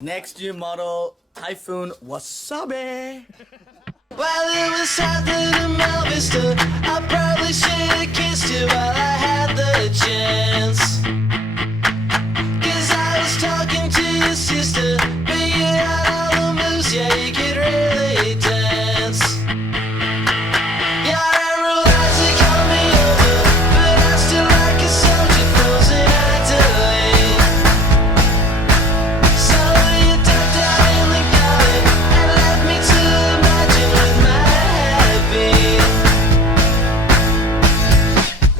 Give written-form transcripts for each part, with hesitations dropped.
Next new model, Typhoon WASABI. While it was hot in Mel Vista, I probably should've kissed you while I had the chance. Cause I was talking to your sister, but you had all the moves, yeah, you could really dance. Yeah, I realized it called me over, but I still like a soldier frozen Adelaide. So you ducked out in the garden and left me to imagine what might have been.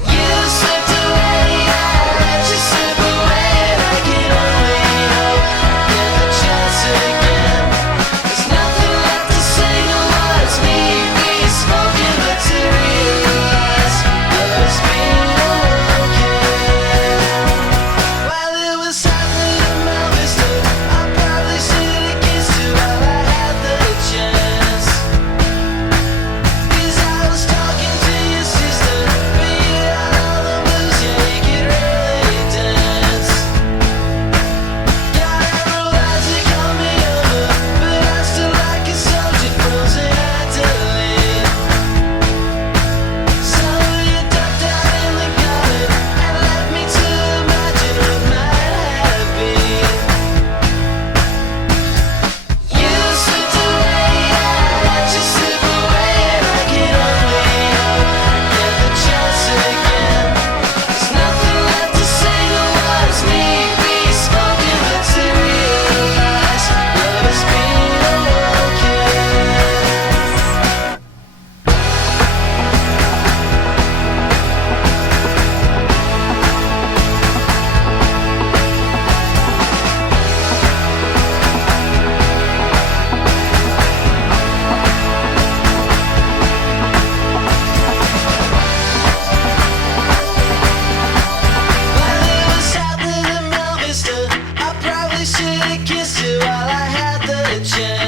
You slipped away, I let you slip away, and I can only hope get the chance again. There's nothing left to say, no more, it's me, we smoking, but to realize love's been okay. While it was happening in Mel Vista, I probably should've kissed you while I had the chance. Cause I was talking to your sister, but you had all the moves, yeah, you could really dance. Yeah, I realized it called me over, but I still like a soldier frozen Adelaide. So you ducked out in the garden and left me to imagine what might have been. You slipped away, I let you slip away, and I can only hope get the chance again. There's nothing left to say, no more, it's me, we smoking, but to realize love has been okay. While it was happening in Mel Vista, I probably should've kissed you while I had the chance.